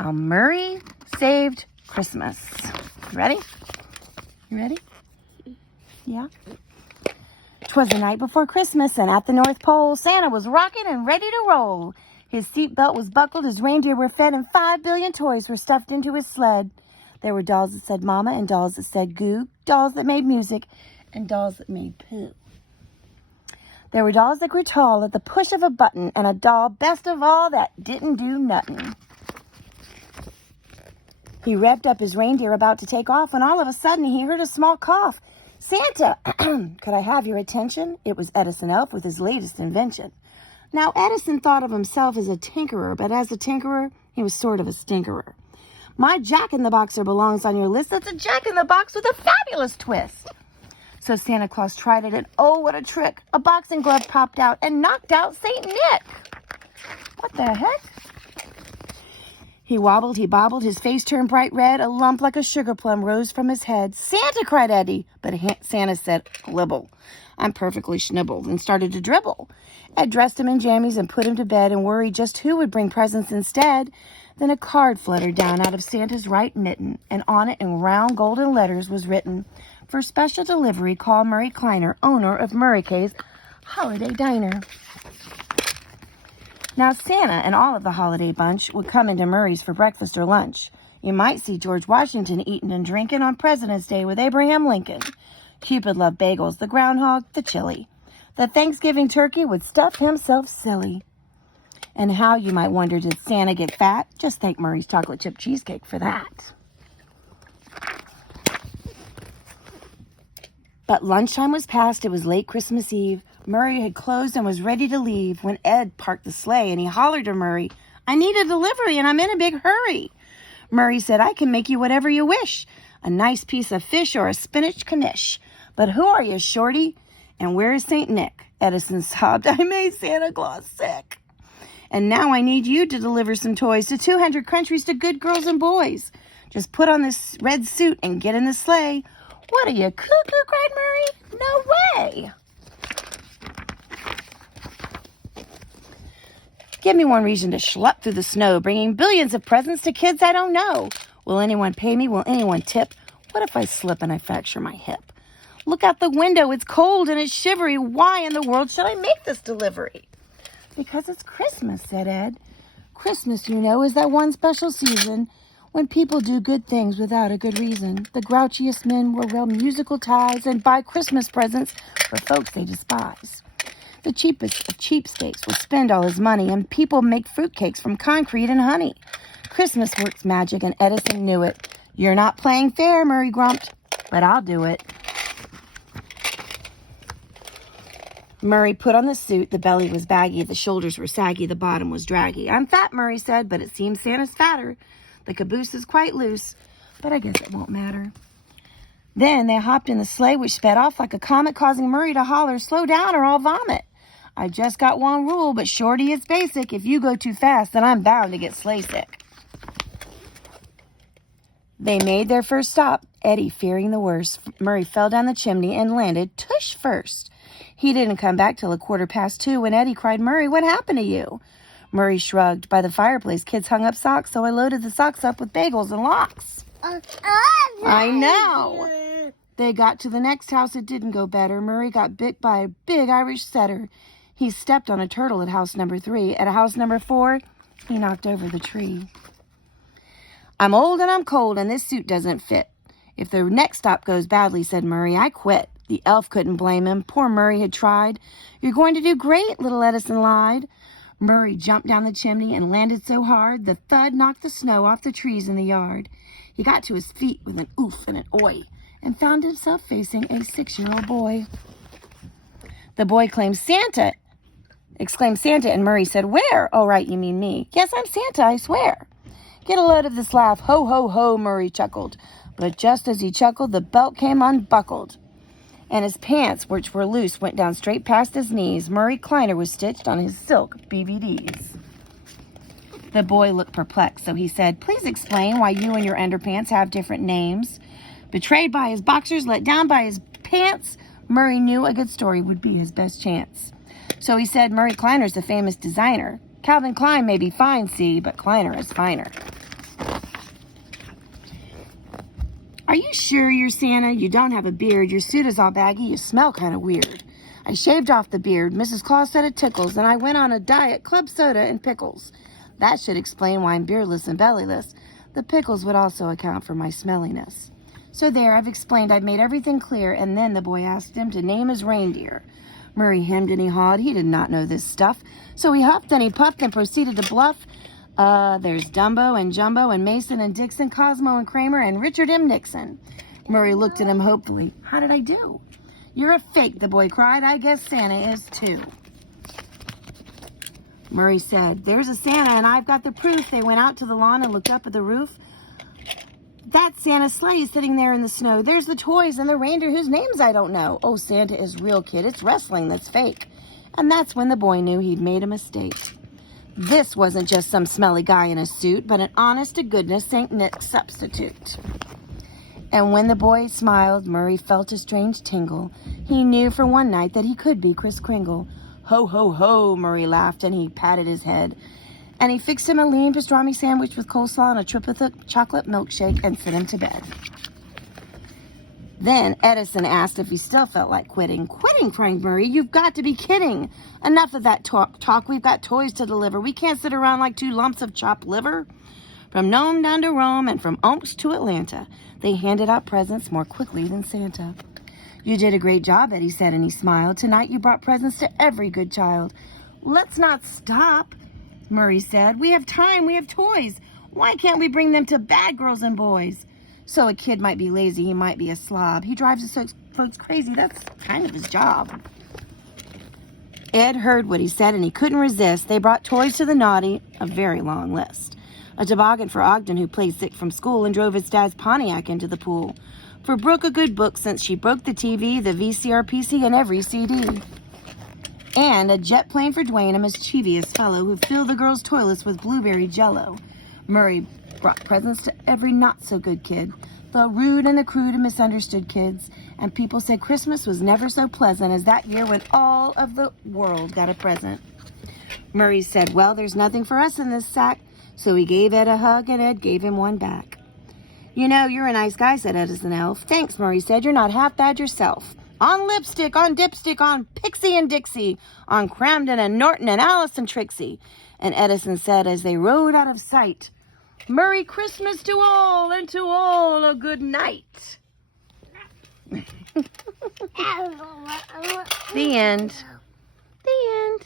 How Murray Saved Christmas. Ready? You ready? Yeah? 'Twas the night before Christmas, and at the North Pole, Santa was rocking and ready to roll. His seatbelt was buckled, his reindeer were fed, and 5 billion toys were stuffed into his sled. There were dolls that said mama, and dolls that said goo, dolls that made music, and dolls that made poo. There were dolls that grew tall at the push of a button, and a doll, best of all, that didn't do nothing. He revved up his reindeer about to take off, when all of a sudden he heard a small cough. Santa, could I have your attention? It was Edison Elf with his latest invention. Now, Edison thought of himself as a tinkerer, but as a tinkerer, he was sort of a stinkerer. My Jack-in-the-Boxer belongs on your list. That's a Jack-in-the-Box with a fabulous twist. So Santa Claus tried it, and oh, what a trick. A boxing glove popped out and knocked out St. Nick. What the heck? He wobbled, he bobbled, his face turned bright red. A lump like a sugar plum rose from his head. Santa, cried Eddie, but Santa said, glibble. I'm perfectly schnibbled, and started to dribble. Ed dressed him in jammies and put him to bed and worried just who would bring presents instead. Then a card fluttered down out of Santa's right mitten, and on it in round golden letters was written, for special delivery, call Murray Kleiner, owner of Murray K's Holiday Diner. Now, Santa and all of the holiday bunch would come into Murray's for breakfast or lunch. You might see George Washington eating and drinking on President's Day with Abraham Lincoln. Cupid loved bagels, the groundhog, the chili. The Thanksgiving turkey would stuff himself silly. And how, you might wonder, did Santa get fat? Just thank Murray's chocolate chip cheesecake for that. But lunchtime was past. It was late Christmas Eve. Murray had closed and was ready to leave when Ed parked the sleigh, and he hollered to Murray, I need a delivery, and I'm in a big hurry. Murray said, I can make you whatever you wish, a nice piece of fish or a spinach knish. But who are you, Shorty? And where is St. Nick? Edison sobbed, I made Santa Claus sick. And now I need you to deliver some toys to 200 countries to good girls and boys. Just put on this red suit and get in the sleigh. What are you, cuckoo? Cried Murray. No way. Give me one reason to schlepp through the snow, bringing billions of presents to kids I don't know. Will anyone pay me? Will anyone tip? What if I slip and I fracture my hip? Look out the window. It's cold and it's shivery. Why in the world should I make this delivery? Because it's Christmas, said Ed. Christmas, you know, is that one special season when people do good things without a good reason. The grouchiest men will wear musical ties and buy Christmas presents for folks they despise. The cheapest of cheapskates will spend all his money, and people make fruitcakes from concrete and honey. Christmas works magic, and Edison knew it. You're not playing fair, Murray grumped, but I'll do it. Murray put on the suit. The belly was baggy, the shoulders were saggy, the bottom was draggy. I'm fat, Murray said, but it seems Santa's fatter. The caboose is quite loose, but I guess it won't matter. Then they hopped in the sleigh, which sped off like a comet, causing Murray to holler, slow down or I'll vomit. I just got one rule, but Shorty, it's basic. If you go too fast, then I'm bound to get sleigh sick. They made their first stop, Eddie fearing the worst. Murray fell down the chimney and landed tush first. He didn't come back till 2:15 when Eddie cried, Murray, what happened to you? Murray shrugged. By the fireplace, kids hung up socks, so I loaded the socks up with bagels and lox. I know. They got to the next house. It didn't go better. Murray got bit by a big Irish setter. He stepped on a turtle at house number 3. At house number 4, he knocked over the tree. I'm old and I'm cold, and this suit doesn't fit. If the next stop goes badly, said Murray, I quit. The elf couldn't blame him. Poor Murray had tried. You're going to do great, little Edison lied. Murray jumped down the chimney and landed so hard, the thud knocked the snow off the trees in the yard. He got to his feet with an oof and an oi, and found himself facing a 6-year-old boy. The boy exclaimed Santa, and Murray said, where? Oh, right, you mean me. Yes, I'm Santa, I swear. Get a load of this laugh. Ho, ho, ho, Murray chuckled. But just as he chuckled, the belt came unbuckled, and his pants, which were loose, went down straight past his knees. Murray Kleiner was stitched on his silk BVDs. The boy looked perplexed, so he said, please explain why you and your underpants have different names. Betrayed by his boxers, let down by his pants, Murray knew a good story would be his best chance. So he said, Murray Kleiner's the famous designer. Calvin Klein may be fine, see, but Kleiner is finer. Are you sure you're Santa? You don't have a beard. Your suit is all baggy. You smell kind of weird. I shaved off the beard. Mrs. Claus said it tickles, and I went on a diet, club soda, and pickles. That should explain why I'm beardless and bellyless. The pickles would also account for my smelliness. So there, I've explained. I've made everything clear, and then the boy asked him to name his reindeer. Murray hemmed and he hawed. He did not know this stuff. So he huffed and he puffed and proceeded to bluff. There's Dumbo and Jumbo and Mason and Dixon, Cosmo and Kramer and Richard M. Nixon. Murray looked at him hopefully. How did I do? You're a fake, the boy cried. I guess Santa is too. Murray said, there's a Santa and I've got the proof. They went out to the lawn and looked up at the roof. That's Santa's sleigh sitting there in the snow. There's the toys and the reindeer whose names I don't know. Oh, Santa is real, kid. It's wrestling that's fake. And that's when the boy knew he'd made a mistake. This wasn't just some smelly guy in a suit, but an honest-to-goodness St. Nick substitute. And when the boy smiled, Murray felt a strange tingle. He knew for one night that he could be Kris Kringle. Ho, ho, ho, Murray laughed, and he patted his head. And he fixed him a lean pastrami sandwich with coleslaw and a triple chocolate milkshake and sent him to bed. Then Edison asked if he still felt like quitting. Quitting, cried Murray. You've got to be kidding. Enough of that talk. We've got toys to deliver. We can't sit around like two lumps of chopped liver. From Nome down to Rome and from Oaks to Atlanta, they handed out presents more quickly than Santa. You did a great job, Eddie said, and he smiled. Tonight you brought presents to every good child. Let's not stop, Murray said. We have time. We have toys. Why can't we bring them to bad girls and boys? So a kid might be lazy. He might be a slob. He drives his folks crazy. That's kind of his job. Ed heard what he said, and he couldn't resist. They brought toys to the naughty, a very long list. A toboggan for Ogden, who played sick from school and drove his dad's Pontiac into the pool. For Brooke, a good book, since she broke the TV, the VCR, PC, and every CD. And a jet plane for Dwayne, a mischievous fellow who filled the girls' toilets with blueberry jello. Murray brought presents to every not-so-good kid, the rude and the crude and misunderstood kids. And people said Christmas was never so pleasant as that year when all of the world got a present. Murray said, well, there's nothing for us in this sack. So he gave Ed a hug, and Ed gave him one back. You know, you're a nice guy, said Edison Elf. Thanks, Murray said. You're not half bad yourself. On lipstick, on dipstick, on Pixie and Dixie, on Cramden and Norton and Alice and Trixie. And Edison said as they rode out of sight, Merry Christmas to all, and to all a good night. The end. The end.